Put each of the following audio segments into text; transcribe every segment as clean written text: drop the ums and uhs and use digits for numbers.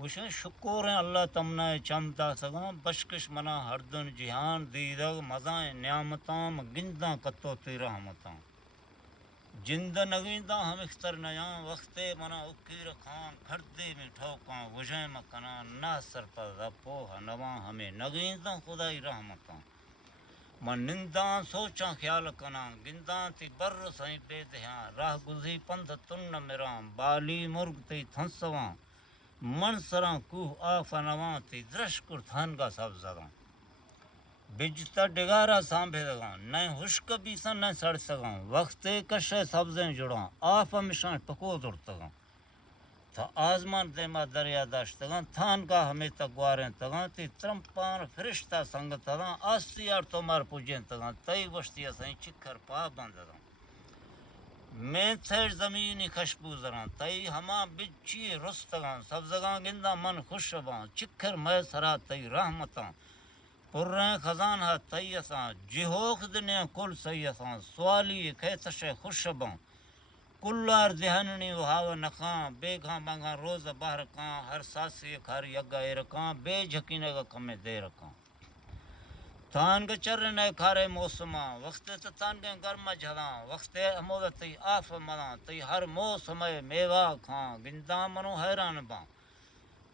وشن شکر ہے اللہ تمنا چمتا سگاں بشکش منا ہردن جہان دیدگ مزائیں نعمتاں گنداں کتو تی رحمتاں جند نگینداں ہم اختر نیاں وقتے منا اکی رکھاں گھردے میں ٹھوکاں وجہ مکنا نہ سر پر رپو نواں ہمیں نگینداں خدائی رحمتاں من ننداں سوچاں خیال کنا گنداں تی بر سائیں بے دہاں راہ گزی پندھ تن مراں بالی مرگ تی تھنسواں من سراں کوہ آف نواں تی درشکر تھانگا سب زداں بجتا ڈگارا سانبھے دگاں نہ خشک بیساں نہ سڑ سگاں وقتے کشے سبزیں جڑاں آف مشاں پکو درتگاں تھا آزمان دیما دریا داشتگاں تھان کا ہمیں تگواریں تگاں تی ترمپان فرشتہ سنگ تگاں آستیار تمہار پوجیں تگاں تئی وشتی اسائیں چکر پا بندگاں میں تھیر زمینی خشبو زراں تئی ہما بچی رستگاں سبزگاں گنداں من خوشباں چکر میں سرا تئی رحمتاں پریں خزان ہا تئی اساں جہوک دنیا کل سی اساں سوالی کھیتشے خوشباں کلار دہننی وہاو نخاں بے گھاں بانگاں روز باہر کاں ہر ساسی کھاری اگا ایرکاں بے جھکینے گا کمے دے رکاں تان گے چرنے کھارے موسماں وقت تان گے گرم جھلاں وقت ہمود تی آف ملاں تی ہر موسم میوا کھاں گنداں منو حیران باں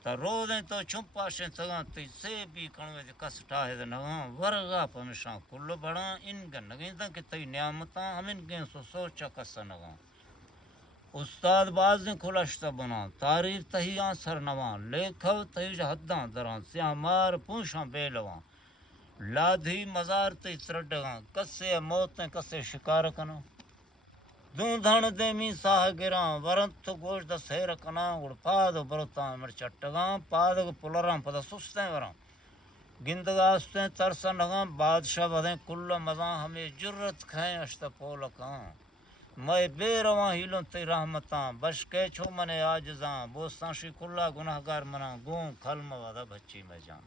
تا رودیں تو چھپاشیں تگاں تی سے بھی کنوے تی کس ٹاہے دے نگاں ورگا پمشاں کل بڑاں ان گے نگینداں کہ تی نعمتاں ہمیں گے سو سوچا کس نگاں استاد باز نے کھلشتہ بنا تعریف تہی آنسر نواں لیکھو تہی حداں دراں سیاہ مار پوشاں بے لواں لادھی مزار تی ترڈگاں کسے موتیں کسے شکار کناں دوں دھن دے می ساہ گراں ورنت گوش دا سیر کناں گڑ پاد برتاں مرچٹگاں پاد پلراں پدا سستیں وراں گندگاستیں ترسا نگاں بادشاہ بدیں کل مزاں ہمیں جرت کھائیں اشت پولکاں میں بے رواں ہیلوں تی رحمتاں بشکے چھو منے آجزاں بوستان شی کلا گناہگار مناں گوں کھلم ودا بچی میں جاں